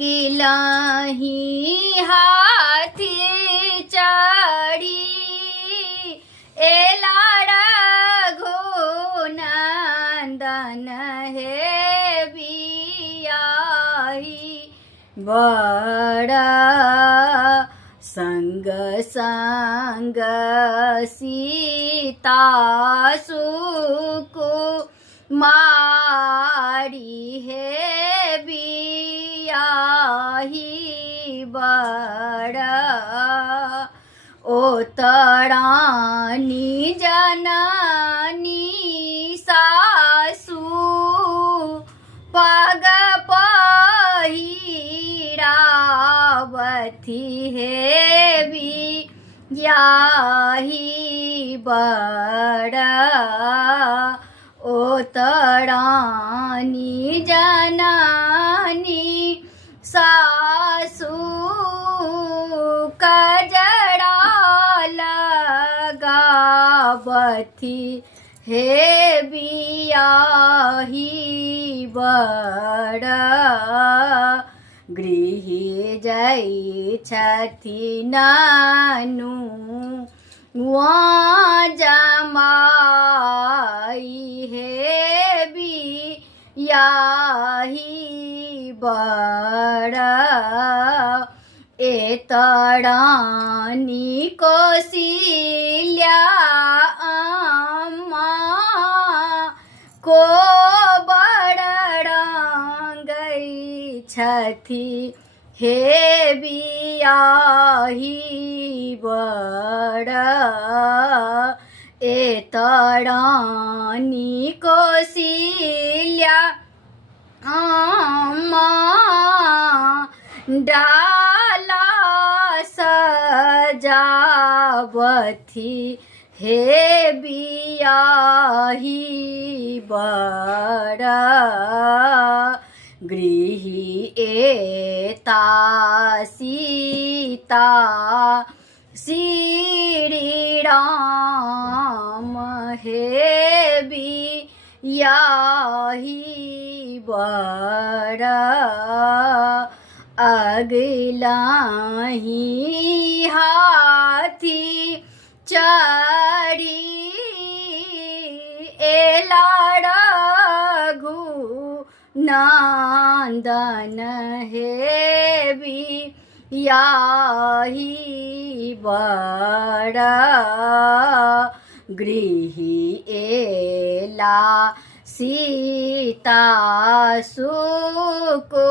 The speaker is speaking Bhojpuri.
गिलाही हाथी चढ़ी ए लाड़ा घो नंदन हे बियाही बड़ा संग संग सीता सुकु मारी है बियाही बड़ा ओ तड़ानी जननी सासू पग पहिरावथी है बियाही बड़ा ओ तड़ानी जननी सासू कजड़ा लगावथी हे बियाही बड़ा गृही जई छथी नानू वहाँ जमाई हे बियाही बड़ा ए तड़ानी कौशल्या अम्मा को बड़ंगई छथी हे बियाही बड़ा ए तड़ानी कौशल्या अम्मा डाला सजावथी हे बियाही बड़ा गृही एता सीता श्री राम हे बियाही बड़ा अगलाही हाथी चढ़ी ए लाड़ा घू नंदन हे बियाही बड़ा गृही एला सीता सुको